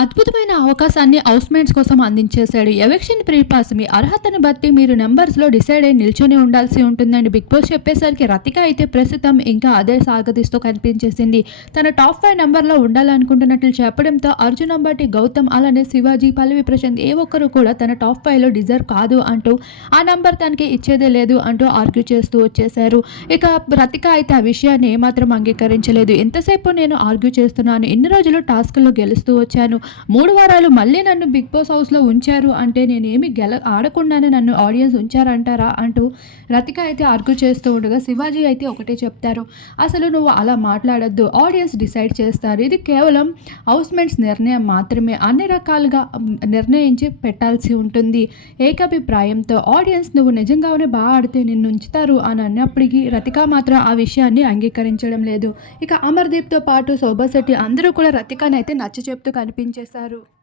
అద్భుతమైన అవకాశాన్ని హౌస్మేట్స్ కోసం అందించేశాడు. ఎలక్షన్ ప్రీపాస్ మీ అర్హతను బట్టి మీరు నెంబర్స్లో డిసైడ్ అయి నిల్చొని ఉండాల్సి ఉంటుందని బిగ్ బాస్ చెప్పేసరికి రతిక అయితే ప్రస్తుతం ఇంకా అదే సాగతిస్తూ కనిపించేసింది. తన టాప్ ఫైవ్ నెంబర్లో ఉండాలనుకుంటున్నట్లు చెప్పడంతో అర్జున్ అంబటి గౌతమ్ అలానే శివాజీ పల్లవి ప్రశాంత్ ఏ ఒక్కరు కూడా తన టాప్ ఫైవ్లో డిజర్వ్ కాదు అంటూ ఆ నంబర్ తనకి ఇచ్చేదే లేదు అంటూ ఆర్గ్యూ చేస్తూ వచ్చేశారు. ఇక రతిక అయితే ఆ విషయాన్ని ఏమాత్రం అంగీకరించలేదు. ఎంతసేపు నేను ఆర్గ్యూ చేస్తున్నాను. ఎన్ని రోజులు టాస్క్లో గెలుస్తూ వచ్చాను. మూడు వారాలు మళ్ళీ నన్ను బిగ్ బాస్ హౌస్లో ఉంచారు అంటే నేనేమి గెల ఆడకుండానే నన్ను ఆడియన్స్ ఉంచారంటారా అంటూ రతిక అయితే ఆర్గ్యూ చేస్తూ ఉండగా శివాజీ అయితే ఒకటే చెప్తారు. అసలు నువ్వు అలా మాట్లాడొద్దు ఆడియన్స్ డిసైడ్ చేస్తారు. ఇది కేవలం హౌస్మేట్స్ నిర్ణయం మాత్రమే. అన్ని రకాలుగా నిర్ణయించి పెట్టాల్సి ఉంటుంది. ఏకాభిప్రాయంతో ఆడియన్స్ నువ్వు నిజంగానే బాగా ఆడితే నిన్ను ఉంచుతారు అని అన్నప్పటికీ రతిక మాత్రం ఆ విషయాన్ని అంగీకరించడం లేదు. ఇక అమర్దీప్తో పాటు శోభాశెట్టి అందరూ కూడా రతికనైతే నచ్చ చెప్తూ కనిపించేశారు